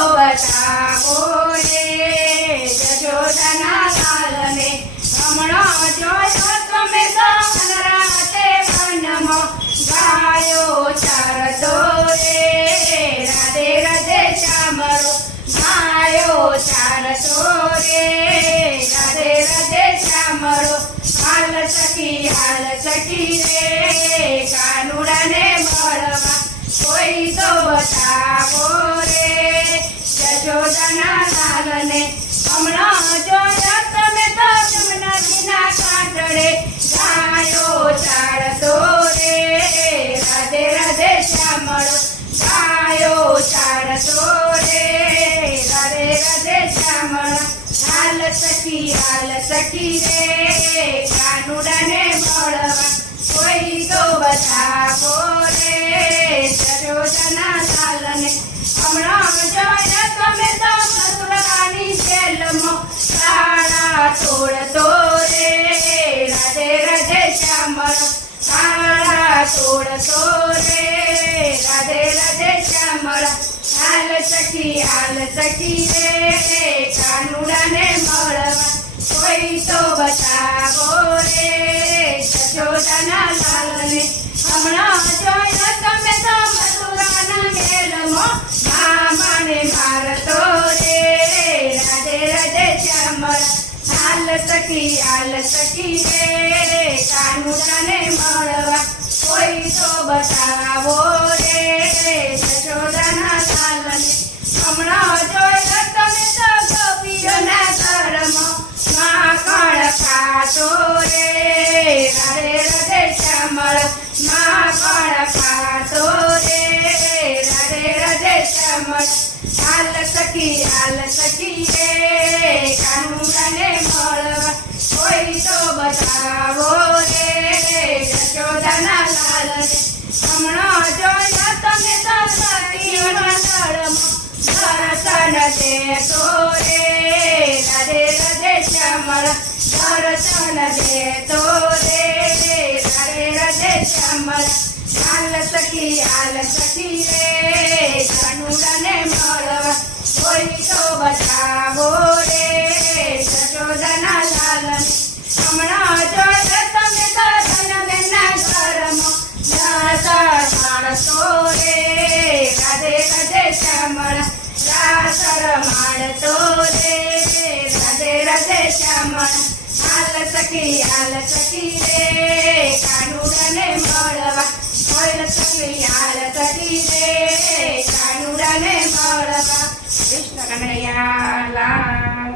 બતાવો રે જશોદાના લાલને હમણાં જોયો તમે સૌન રાતે વનમાં ગાયો ચારતો રે રાધે રાધે શ્યામળો ગાયો ચારતો રે રાધે રાધે શ્યામળો હાલ સખી રે કાનુડાને મળવા કોઈ તો બતાવો રે જશોદાના લાલને હમણાં જોયા તમે તો જમનાજીના કાંઠળે ગાયો ચારતો રે રાધે રાધે શ્યામળો ગાયો ચારતો રે રાધે રાધે શ્યામળો હાલ સખી રે કાનુડાને મળવા કોઈ તો બતાવો રે જશોદાના લાલને હમણાં જોયા તમે તો મથુરાની જેલમાં કાળા તોડતો રે રાધે રાધે શ્યામળો કાળા તોડતો રે રાધે રાધે શ્યામળો હાલ સખી રે કાનુડાને મળવા કોઈ તો બતાવો રે જશોદાના લાલને હમણાં જોયો તમે તો મથુરાના મેલમાં મામાને મારતો રે રાધે રાધે શ્યામળો હાલ સખી રે કાનુડાને મળવા કોઈ તો બતાવો રે જશોદાના લાલને હમણાં જોયો તમે તો ગોપીઓના ઘરમાં માખણ ખાતો રે રાધે રાધે શ્યામળો માખણ ખાતો રે રાધે રાધે શ્યામળો હાલ સખી રે કાનુડાને મળવા કોઈ તો બતાવો રે જશોદાના લાલને હમણાં જોયા તમે તો સતીના તળમાં દર્શન દેતો રે રાધે રાધે શ્યામળો દર્શન દેતો રે રાધે રાધે શ્યામળો હાલ સખી રે કાનુડાને મળવા કોઈ તો બતાવો રે જશોદાના લાલને હમણાં જોયો તમે તો ધનબેનના ઘરમાં દાસ માણસો રે રાધે રાધે શ્યામળો દાસ રમાડતો રે રાધે રાધે શ્યામળો હાલ સખી રે કાનુડાને મળવા હાલ સખી રે કાનુડાને મળવા કૃષ્ણ કનૈયા લાલ